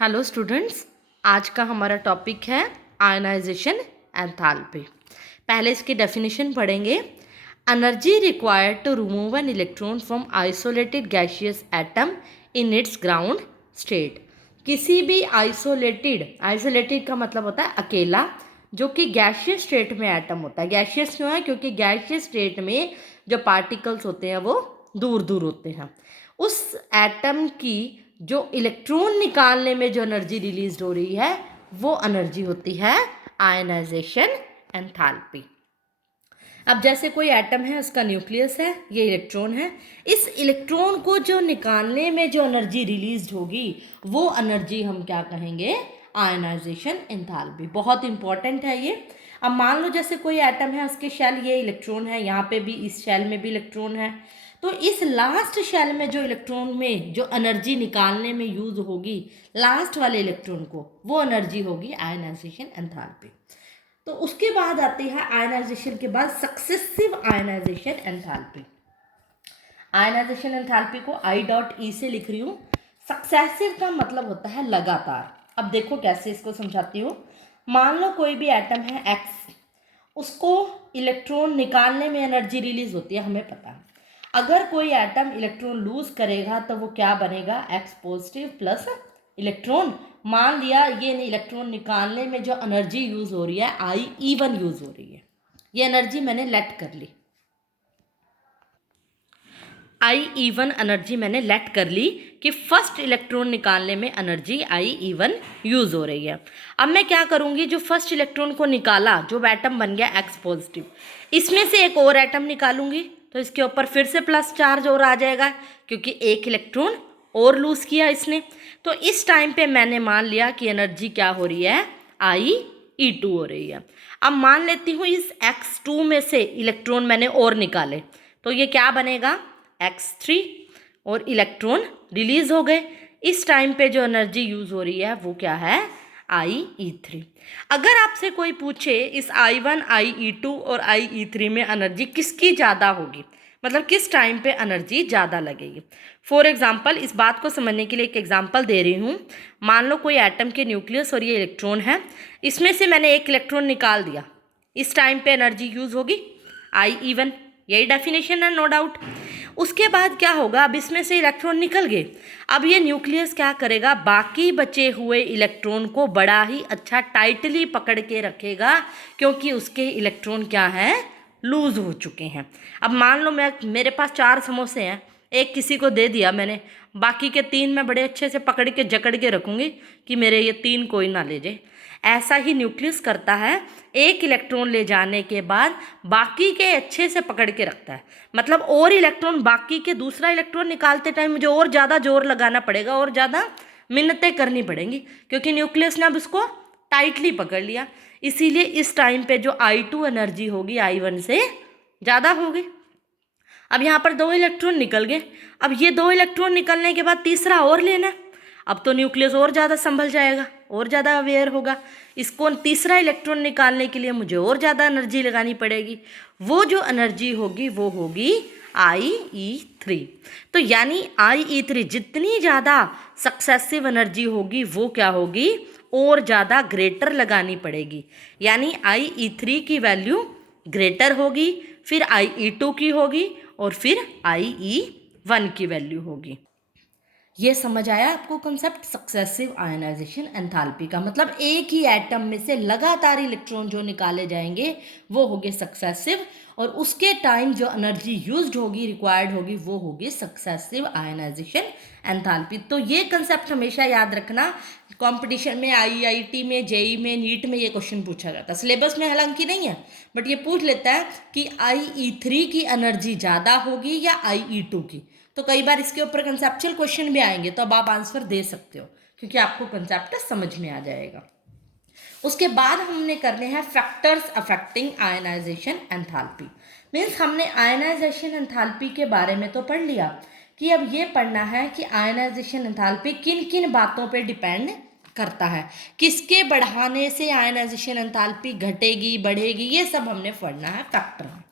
Hello students, आज का हमारा टॉपिक है आयनाइजेशन एंथैल्पी। पहले इसकी डेफिनेशन पढ़ेंगे। Energy required to remove an electron from isolated gaseous atom in its ground state. किसी भी आइसोलेटेड का मतलब होता है अकेला, जो कि गैसियस स्टेट में एटम होता है। गैसियस क्यों है? क्योंकि गैसियस स्टेट में जो पार्टिकल्स होते हैं वो दूर दूर होते हैं। उस एटम की जो इलेक्ट्रॉन निकालने में जो एनर्जी रिलीज हो रही है वो एनर्जी होती है आयनाइजेशन एंथैल्पी। अब जैसे कोई एटम है, उसका न्यूक्लियस है, ये इलेक्ट्रॉन है। इस इलेक्ट्रॉन को जो निकालने में जो एनर्जी रिलीज होगी वो एनर्जी हम क्या कहेंगे? Ionization enthalpy. बहुत इंपॉर्टेंट है ये। अब मान लो जैसे कोई एटम है, उसके शेल ये इलेक्ट्रॉन है, यहाँ पे भी इस शेल में भी इलेक्ट्रॉन है। तो इस लास्ट शेल में जो इलेक्ट्रॉन में जो एनर्जी निकालने में यूज होगी लास्ट वाले इलेक्ट्रॉन को, वो एनर्जी होगी आयनाइजेशन एंथैल्पी। तो उसके बाद आती है आयनाइजेशन के बाद successive ionization enthalpy. Ionization enthalpy को I.E से लिख रही हूँ। सक्सेसिव का मतलब होता है लगातार। अब देखो कैसे इसको समझाती हूँ। मान लो कोई भी एटम है X, उसको इलेक्ट्रॉन निकालने में एनर्जी रिलीज होती है, हमें पता है। अगर कोई एटम इलेक्ट्रॉन लूज करेगा तो वो क्या बनेगा? X positive plus electron. मान लिया ये इलेक्ट्रॉन निकालने में जो एनर्जी यूज हो रही है I.E1 यूज हो रही है। ये एनर्जी मैंने लेट कर ली। I.E1 एनर्जी मैंने लेट कर ली कि फर्स्ट इलेक्ट्रॉन निकालने में एनर्जी I.E1 यूज हो रही है। अब मैं क्या करूंगी? जो फर्स्ट इलेक्ट्रॉन को निकाला, जो एटम बन गया X पॉजिटिव, इसमें से एक और एटम निकालूंगी तो इसके ऊपर फिर से प्लस चार्ज और आ जाएगा, क्योंकि एक इलेक्ट्रॉन और लूज किया इसने। तो इस टाइम पे मैंने मान लिया कि एनर्जी क्या हो रही है? I.E2 हो रही है। अब मान लेती हूँ इस X2 में से इलेक्ट्रॉन मैंने और निकाले, तो ये क्या बनेगा? X3, और इलेक्ट्रॉन रिलीज हो गए। इस टाइम पे जो एनर्जी यूज हो रही है वो क्या है? I.E3। अगर आपसे कोई पूछे इस I1, I.E2 और I.E3 में एनर्जी किसकी ज़्यादा होगी, मतलब किस टाइम पे एनर्जी ज़्यादा लगेगी। फॉर एग्जाम्पल, इस बात को समझने के लिए एक एग्जाम्पल दे रही हूँ। मान लो कोई एटम के न्यूक्लियस और ये इलेक्ट्रॉन है, इसमें से मैंने एक इलेक्ट्रॉन निकाल दिया। इस टाइम पे एनर्जी यूज होगी I.E1। यही डेफिनेशन है, नो डाउट। उसके बाद क्या होगा? अब इसमें से इलेक्ट्रॉन निकल गए। अब ये न्यूक्लियस क्या करेगा? बाकी बचे हुए इलेक्ट्रॉन को बड़ा ही अच्छा टाइटली पकड़ के रखेगा, क्योंकि उसके इलेक्ट्रॉन क्या हैं? लूज हो चुके हैं। अब मान लो मेरे पास 4 समोसे हैं, एक किसी को दे दिया मैंने, बाकी के 3 मैं बड़े अच्छे से पकड़ के जकड़ के रखूँगी कि मेरे ये 3 कोई ना ले जाए। ऐसा ही न्यूक्लियस करता है, एक इलेक्ट्रॉन ले जाने के बाद बाकी के अच्छे से पकड़ के रखता है। मतलब और इलेक्ट्रॉन, बाकी के दूसरा इलेक्ट्रॉन निकालते टाइम मुझे और ज़्यादा जोर लगाना पड़ेगा और ज़्यादा मिन्नतें करनी पड़ेंगी, क्योंकि न्यूक्लियस ने अब उसको टाइटली पकड़ लिया। इसीलिए इस टाइम पे जो I2 एनर्जी होगी I1 से ज़्यादा होगी। अब यहाँ पर 2 इलेक्ट्रॉन निकल गए। अब ये 2 इलेक्ट्रॉन निकलने के बाद तीसरा और लेना है। अब तो न्यूक्लियस और ज़्यादा संभल जाएगा, और ज़्यादा अवेयर होगा। इसको तीसरा इलेक्ट्रॉन निकालने के लिए मुझे और ज़्यादा एनर्जी लगानी पड़ेगी। वो जो एनर्जी होगी वो होगी I.E3। तो यानी I.E3 जितनी ज़्यादा सक्सेसिव एनर्जी होगी वो क्या होगी? और ज़्यादा ग्रेटर लगानी पड़ेगी। यानी I.E3 की वैल्यू ग्रेटर होगी, फिर I.E2 की होगी, और फिर I.E1 की वैल्यू होगी। ये समझ आया आपको कंसेप्ट? सक्सेसिव आयनाइजेशन एंथैल्पी का मतलब एक ही एटम में से लगातार इलेक्ट्रॉन जो निकाले जाएंगे वो होंगे सक्सेसिव, और उसके टाइम जो एनर्जी यूज्ड होगी, रिक्वायर्ड होगी, वो होगी सक्सेसिव आयनाइजेशन एंथैल्पी। तो ये कंसेप्ट हमेशा याद रखना। कंपटीशन में, IIT में, JEE में, नीट में ये क्वेश्चन पूछा जाता है। सिलेबस में हालांकि नहीं है, बट ये पूछ लेता है कि I.E3 की एनर्जी ज़्यादा होगी या I.E2 की। तो कई बार इसके ऊपर कंसेप्चुअल क्वेश्चन भी आएंगे, तो अब आप आंसर दे सकते हो, क्योंकि आपको कंसेप्ट समझ में आ जाएगा। उसके बाद हमने करने हैं factors affecting ionization enthalpy. Means हमने आयनाइजेशन एंथैल्पी के बारे में तो पढ़ लिया, कि अब ये पढ़ना है कि आयनाइजेशन एंथैल्पी किन किन बातों पे डिपेंड करता है, किसके बढ़ाने से आयनाइजेशन एंथैल्पी घटेगी, बढ़ेगी, ये सब हमने पढ़ना है फैक्टर में।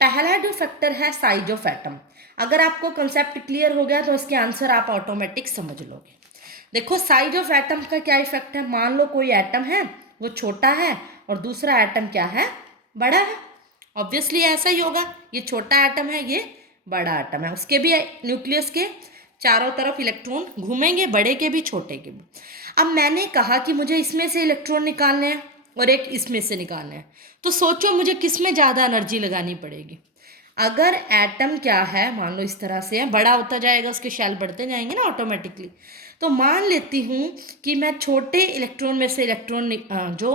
पहला जो फैक्टर है साइज ऑफ एटम। अगर आपको कंसेप्ट क्लियर हो गया तो इसके आंसर आप ऑटोमेटिक समझ लोगे। देखो साइज ऑफ एटम का क्या इफेक्ट है, मान लो कोई एटम है वो छोटा है और दूसरा एटम क्या है, बड़ा है। ऑब्वियसली ऐसा ही होगा, ये छोटा एटम है, ये बड़ा एटम है, उसके भी न्यूक्लियस के चारों तरफ इलेक्ट्रॉन घूमेंगे, बड़े के भी छोटे के भी। अब मैंने कहा कि मुझे इसमें से इलेक्ट्रॉन निकालने हैं और एक इसमें से निकालने हैं, तो सोचो मुझे किस में ज़्यादा एनर्जी लगानी पड़ेगी। अगर एटम क्या है, मान लो इस तरह से है, बड़ा होता जाएगा, उसके शेल बढ़ते जाएंगे ना ऑटोमेटिकली, तो मान लेती हूँ कि मैं छोटे इलेक्ट्रॉन में से जो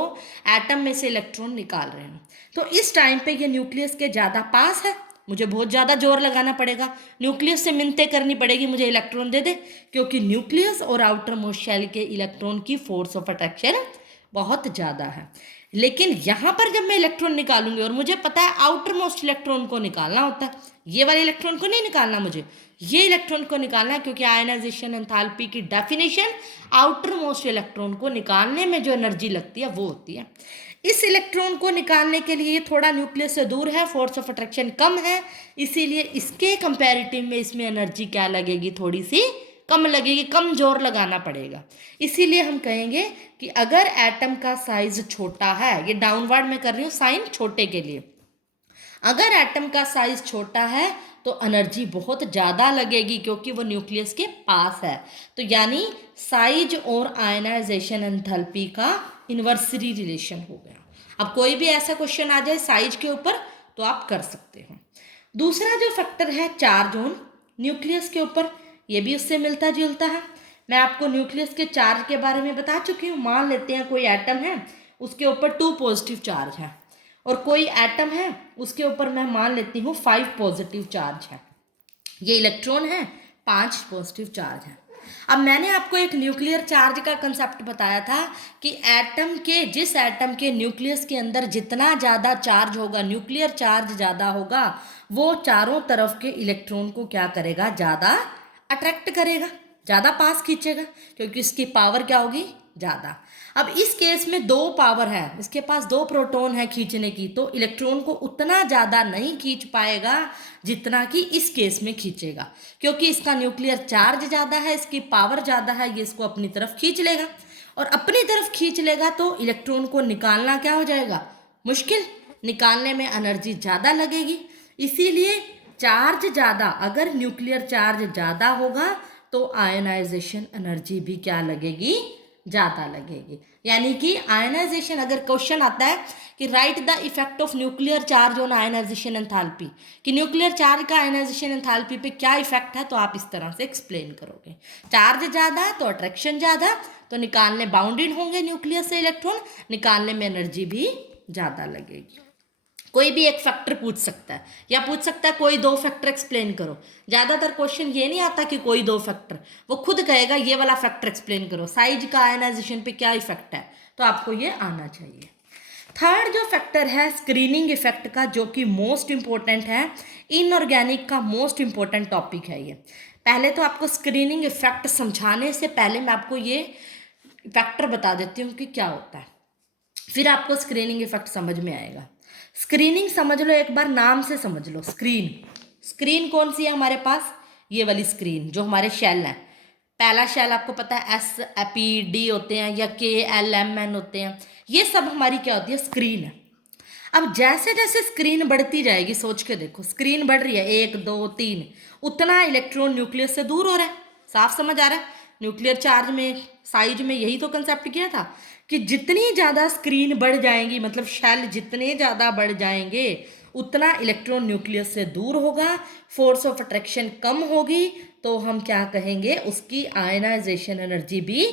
एटम में से इलेक्ट्रॉन निकाल रहे हूँ, तो इस टाइम पे ये न्यूक्लियस के ज़्यादा पास है, मुझे बहुत ज़्यादा जोर लगाना पड़ेगा, न्यूक्लियस से मिन्नतें करनी पड़ेगी मुझे इलेक्ट्रॉन दे दे, क्योंकि न्यूक्लियस और आउटर मोस्ट शेल के इलेक्ट्रॉन की फोर्स ऑफ अट्रैक्शन बहुत ज़्यादा है। लेकिन यहाँ पर जब मैं इलेक्ट्रॉन निकालूंगी और मुझे पता है आउटर मोस्ट इलेक्ट्रॉन को निकालना होता है, ये वाले इलेक्ट्रॉन को नहीं निकालना, मुझे ये इलेक्ट्रॉन को निकालना है, क्योंकि आयनाइजेशन एंथैल्पी की डेफिनेशन आउटर मोस्ट इलेक्ट्रॉन को निकालने में जो एनर्जी लगती है वो होती है। इस इलेक्ट्रॉन को निकालने के लिए थोड़ा न्यूक्लियस से दूर है, फोर्स ऑफ अट्रैक्शन कम है, इसीलिए इसके कंपैरेटिव में इसमें एनर्जी क्या लगेगी, थोड़ी सी कम लगेगी, कम जोर लगाना पड़ेगा। इसीलिए हम कहेंगे कि अगर एटम का साइज छोटा है, ये डाउनवर्ड में कर रही हूँ साइन छोटे के लिए, अगर एटम का साइज छोटा है तो एनर्जी बहुत ज़्यादा लगेगी क्योंकि वो न्यूक्लियस के पास है। तो यानी साइज और आयनाइजेशन एंथैल्पी का इन्वर्सरी रिलेशन हो गया। अब कोई भी ऐसा क्वेश्चन आ जाए साइज के ऊपर तो आप कर सकते हो। दूसरा जो फैक्टर है चार्ज ऑन न्यूक्लियस के ऊपर, ये भी उससे मिलता जुलता है। मैं आपको न्यूक्लियस के चार्ज के बारे में बता चुकी हूँ। मान लेते हैं कोई एटम है, उसके ऊपर 2 पॉजिटिव चार्ज है, और कोई एटम है उसके ऊपर मैं मान लेती हूँ 5 पॉजिटिव चार्ज है, ये इलेक्ट्रॉन है, 5 पॉजिटिव चार्ज है। अब मैंने आपको एक न्यूक्लियर चार्ज का कंसेप्ट बताया था कि जिस एटम के न्यूक्लियस के अंदर जितना ज़्यादा चार्ज होगा, न्यूक्लियर चार्ज ज़्यादा होगा, वो चारों तरफ के इलेक्ट्रॉन को क्या करेगा, ज़्यादा अट्रैक्ट करेगा, ज़्यादा पास खींचेगा, क्योंकि इसकी पावर क्या होगी, ज़्यादा। अब इस केस में 2 पावर है, इसके पास 2 प्रोटॉन है खींचने की, तो इलेक्ट्रॉन को उतना ज़्यादा नहीं खींच पाएगा जितना कि इस केस में खींचेगा, क्योंकि इसका न्यूक्लियर चार्ज ज़्यादा है, इसकी पावर ज़्यादा है, ये इसको अपनी तरफ खींच लेगा, और अपनी तरफ खींच लेगा तो इलेक्ट्रॉन को निकालना क्या हो जाएगा, मुश्किल, निकालने में एनर्जी ज़्यादा लगेगी। इसीलिए चार्ज ज़्यादा, अगर न्यूक्लियर चार्ज ज़्यादा होगा तो आयनाइजेशन एनर्जी भी क्या लगेगी, ज़्यादा लगेगी। यानी कि आयनाइजेशन, अगर क्वेश्चन आता है कि write the effect of nuclear charge on ionization enthalpy, कि न्यूक्लियर चार्ज का आयनाइजेशन एंथैल्पी पे क्या इफेक्ट है, तो आप इस तरह से एक्सप्लेन करोगे। चार्ज ज़्यादा तो अट्रैक्शन ज़्यादा, तो निकालने बाउंडेड होंगे न्यूक्लियस से इलेक्ट्रॉन, निकालने में एनर्जी भी ज़्यादा लगेगी। कोई भी एक फैक्टर पूछ सकता है, या पूछ सकता है कोई 2 फैक्टर एक्सप्लेन करो। ज़्यादातर क्वेश्चन ये नहीं आता कि कोई 2 फैक्टर, वो खुद कहेगा ये वाला फैक्टर एक्सप्लेन करो, साइज का आयनाइजेशन पे क्या इफेक्ट है, तो आपको ये आना चाहिए। थर्ड जो फैक्टर है स्क्रीनिंग इफेक्ट का, जो कि मोस्ट इंपॉर्टेंट है, इनऑर्गेनिक का मोस्ट इंपॉर्टेंट टॉपिक है ये। पहले तो आपको स्क्रीनिंग इफेक्ट समझाने से पहले मैं आपको ये फैक्टर बता देती हूँ कि क्या होता है, फिर आपको स्क्रीनिंग इफेक्ट समझ में आएगा। स्क्रीनिंग समझ लो, एक बार नाम से समझ लो। स्क्रीन कौन सी है हमारे पास, ये वाली स्क्रीन जो हमारे शेल हैं। पहला शेल आपको पता है SPD होते हैं, या KLMN होते हैं, ये सब हमारी क्या होती है, स्क्रीन है। अब जैसे जैसे स्क्रीन बढ़ती जाएगी, सोच के देखो, स्क्रीन बढ़ रही है 1 2 3, उतना इलेक्ट्रॉन न्यूक्लियस से दूर हो रहा है। साफ समझ आ रहा है, न्यूक्लियर चार्ज में, साइज में यही तो कंसेप्ट किया था कि जितनी ज़्यादा स्क्रीन बढ़ जाएंगी, मतलब शेल जितने ज़्यादा बढ़ जाएंगे, उतना इलेक्ट्रॉन न्यूक्लियस से दूर होगा, फोर्स ऑफ अट्रैक्शन कम होगी, तो हम क्या कहेंगे, उसकी आयनाइजेशन एनर्जी भी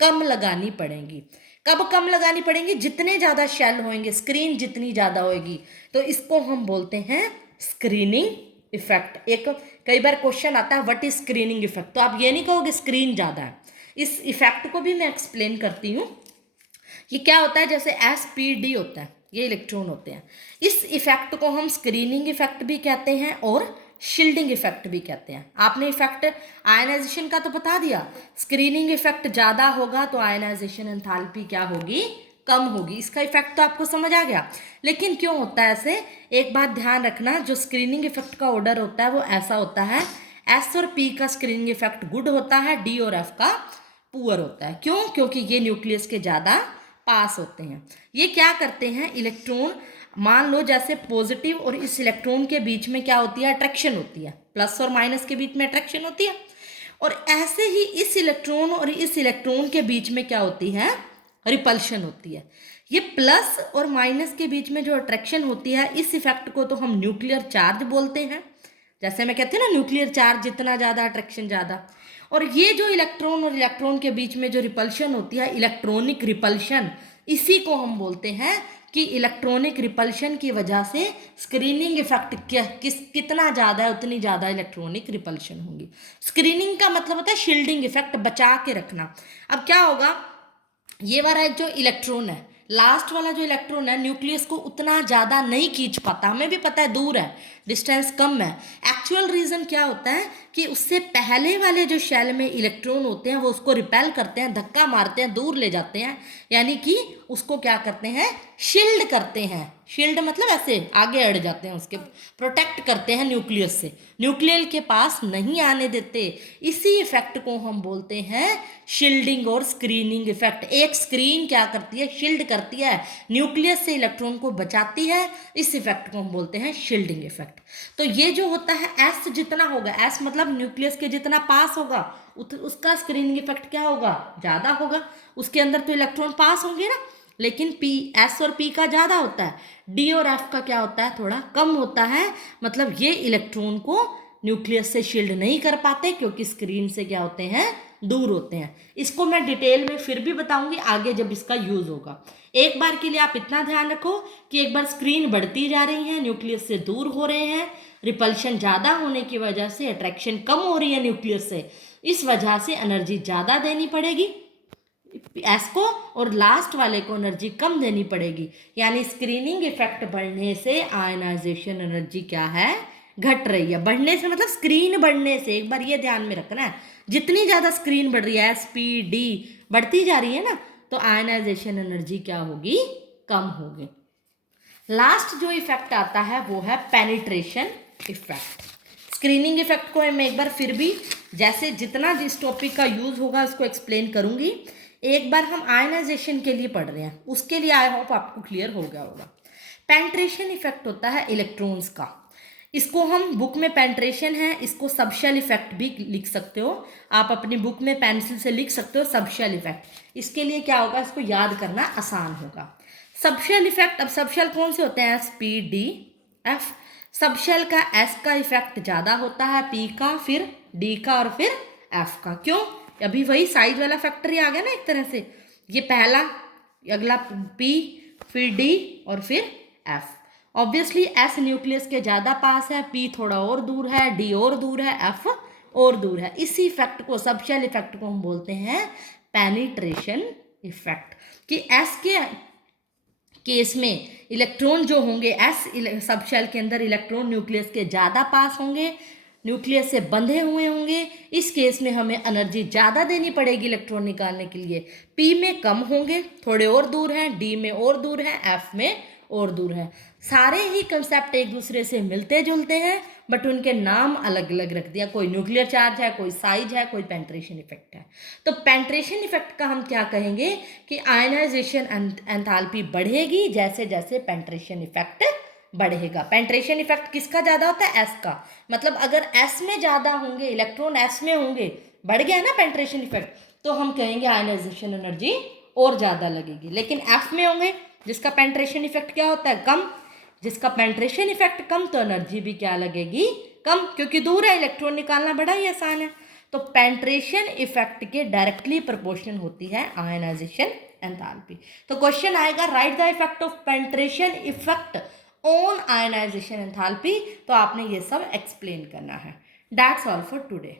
कम लगानी पड़ेगी। कब कम लगानी पड़ेंगी, जितने ज़्यादा शेल होंगे, स्क्रीन जितनी ज़्यादा होगी, तो इसको हम बोलते हैं स्क्रीनिंग इफेक्ट। एक कई बार क्वेश्चन आता है व्हाट इज स्क्रीनिंग इफेक्ट, तो आप ये नहीं कहोगे स्क्रीन ज़्यादा है, इस इफेक्ट को भी मैं एक्सप्लेन करती हूँ। ये क्या होता है, जैसे SPD होता है, ये इलेक्ट्रॉन होते हैं, इस इफेक्ट को हम स्क्रीनिंग इफेक्ट भी कहते हैं और शील्डिंग इफेक्ट भी कहते हैं। आपने इफेक्ट आयनाइजेशन का तो बता दिया, स्क्रीनिंग इफेक्ट ज़्यादा होगा तो आयनाइजेशन एंथैल्पी क्या होगी, कम होगी। इसका इफेक्ट तो आपको समझ आ गया। लेकिन क्यों होता है ऐसे, एक बात ध्यान रखना, जो स्क्रीनिंग इफेक्ट का ऑर्डर होता है वो ऐसा होता है, S और P का स्क्रीनिंग इफेक्ट गुड होता है, D और F का पुअर होता है। क्यों? क्योंकि ये न्यूक्लियस के ज़्यादा पास होते हैं। ये क्या करते हैं, इलेक्ट्रॉन मान लो जैसे पॉजिटिव और इस इलेक्ट्रॉन के बीच में क्या होती है, अट्रैक्शन होती है, प्लस और माइनस के बीच में अट्रैक्शन होती है। और ऐसे ही इस इलेक्ट्रॉन और इस इलेक्ट्रॉन के बीच में क्या होती है, रिपल्शन होती है। ये प्लस और माइनस के बीच में जो अट्रैक्शन होती है, इस इफेक्ट को तो हम न्यूक्लियर चार्ज बोलते हैं। जैसे मैं कहती हूँ ना, न्यूक्लियर चार्ज जितना ज़्यादा अट्रैक्शन ज़्यादा। और ये जो इलेक्ट्रॉन और इलेक्ट्रॉन के बीच में जो रिपल्शन होती है, इलेक्ट्रॉनिक रिपल्शन, इसी को हम बोलते हैं कि इलेक्ट्रॉनिक रिपल्शन की वजह से स्क्रीनिंग इफेक्ट कितना ज़्यादा है, उतनी ज़्यादा इलेक्ट्रॉनिक रिपल्शन होगी। स्क्रीनिंग का मतलब होता है शील्डिंग इफेक्ट, बचा के रखना। अब क्या होगा, ये वाला एक जो इलेक्ट्रॉन है, लास्ट वाला जो इलेक्ट्रॉन है, न्यूक्लियस को उतना ज़्यादा नहीं खींच पाता। हमें भी पता है दूर है, डिस्टेंस कम है। एक्चुअल रीज़न क्या होता है कि उससे पहले वाले जो शेल में इलेक्ट्रॉन होते हैं वो उसको रिपेल करते हैं, धक्का मारते हैं, दूर ले जाते हैं, यानी कि उसको क्या करते हैं, शील्ड करते हैं। शील्ड मतलब ऐसे आगे अड़ जाते हैं, उसके प्रोटेक्ट करते हैं न्यूक्लियस से, न्यूक्लियर के पास नहीं आने देते। इसी इफेक्ट को हम बोलते हैं शील्डिंग और स्क्रीनिंग इफेक्ट। एक स्क्रीन क्या करती है, शील्ड करती है, न्यूक्लियस से इलेक्ट्रॉन को बचाती है। इस इफेक्ट को हम बोलते हैं शील्डिंग इफेक्ट। तो ये जो होता है, एस जितना होगा, एस मतलब न्यूक्लियस के जितना पास होगा, उसका स्क्रीनिंग इफेक्ट क्या होगा, ज़्यादा होगा। उसके अंदर तो इलेक्ट्रॉन पास होंगे ना, लेकिन पी, एस और पी का ज़्यादा होता है। डी और एफ का क्या होता है, थोड़ा कम होता है। मतलब ये इलेक्ट्रॉन को न्यूक्लियस से शील्ड नहीं कर पाते, क्योंकि स्क्रीन से क्या होते हैं, दूर होते हैं। इसको मैं डिटेल में फिर भी बताऊंगी आगे जब इसका यूज़ होगा। एक बार के लिए आप इतना ध्यान रखो कि एक बार स्क्रीन बढ़ती जा रही है, न्यूक्लियस से दूर हो रहे हैं, रिपल्शन ज़्यादा होने की वजह से अट्रैक्शन कम हो रही है न्यूक्लियस से, इस वजह से एनर्जी ज़्यादा देनी पड़ेगी एस को, और लास्ट वाले को एनर्जी कम देनी पड़ेगी। यानी स्क्रीनिंग इफेक्ट बढ़ने से आयनाइजेशन एनर्जी क्या है, घट रही है। बढ़ने से मतलब स्क्रीन बढ़ने से, एक बार ये ध्यान में रखना है, जितनी ज़्यादा स्क्रीन बढ़ रही है, एस पी डी बढ़ती जा रही है ना, तो आयनाइजेशन एनर्जी क्या होगी, कम होगी। लास्ट जो इफेक्ट आता है वो है पेनिट्रेशन इफेक्ट। स्क्रीनिंग इफेक्ट को मैं एक बार फिर भी, जैसे जितना जिस टॉपिक का यूज़ होगा उसको एक्सप्लेन करूंगी। एक बार हम आयनाइजेशन के लिए पढ़ रहे हैं, उसके लिए आई होप आपको क्लियर हो गया होगा। पेंट्रेशन इफेक्ट होता है इलेक्ट्रॉन्स का। इसको हम बुक में पेंट्रेशन है, इसको सबशेल इफेक्ट भी लिख सकते हो आप, अपनी बुक में पेंसिल से लिख सकते हो सबशेल इफेक्ट। इसके लिए क्या होगा, इसको याद करना आसान होगा। सबशेल इफेक्ट, अब सबशेल कौन से होते हैं, S P D F. Subshell का एस का इफेक्ट ज़्यादा होता है, पी का, फिर डी का और फिर एफ का। क्यों? अभी वही साइज वाला फैक्टर ही आ गया ना एक तरह से। ये पहला, अगला पी, फिर डी और फिर एफ। ऑब्वियसली एस न्यूक्लियस के ज़्यादा पास है, पी थोड़ा और दूर है, डी और दूर है, एफ और दूर है। इसी इफेक्ट को, सबशेल इफेक्ट को हम बोलते हैं पेनिट्रेशन इफेक्ट। कि एस के केस में इलेक्ट्रॉन जो होंगे, एस सबशेल के अंदर इलेक्ट्रॉन न्यूक्लियस के ज़्यादा पास होंगे, न्यूक्लियस से बंधे हुए होंगे। इस केस में हमें एनर्जी ज़्यादा देनी पड़ेगी इलेक्ट्रॉन निकालने के लिए। पी में कम होंगे, थोड़े और दूर हैं, डी में और दूर हैं, एफ में और दूर है। सारे ही कंसेप्ट एक दूसरे से मिलते जुलते हैं, बट उनके नाम अलग अलग रख दिया। कोई न्यूक्लियर चार्ज है, कोई साइज है, कोई पेंट्रेशन इफेक्ट है। तो पेंट्रेशन इफेक्ट का हम क्या कहेंगे कि आयनाइजेशन एंथैल्पी बढ़ेगी जैसे जैसे पेंट्रेशन इफेक्ट बढ़ेगा। पेंट्रेशन इफेक्ट किसका ज़्यादा होता है, एस का। मतलब अगर एस में ज़्यादा होंगे, इलेक्ट्रॉन एस में होंगे, बढ़ गया ना पेंट्रेशन इफेक्ट, तो हम कहेंगे आयनाइजेशन एनर्जी और ज़्यादा लगेगी। लेकिन एफ में होंगे, जिसका पेंट्रेशन इफेक्ट क्या होता है, कम, जिसका पेंट्रेशन इफेक्ट कम, तो एनर्जी भी क्या लगेगी, कम, क्योंकि दूर है, इलेक्ट्रॉन निकालना बड़ा ही आसान है। तो पेंट्रेशन इफेक्ट के डायरेक्टली प्रोपोर्शनल होती है आयनाइजेशन एंथैल्पी। तो क्वेश्चन आएगा, write the effect of penetration effect on ionization enthalpy. तो आपने ये सब एक्सप्लेन करना है। That's all for today.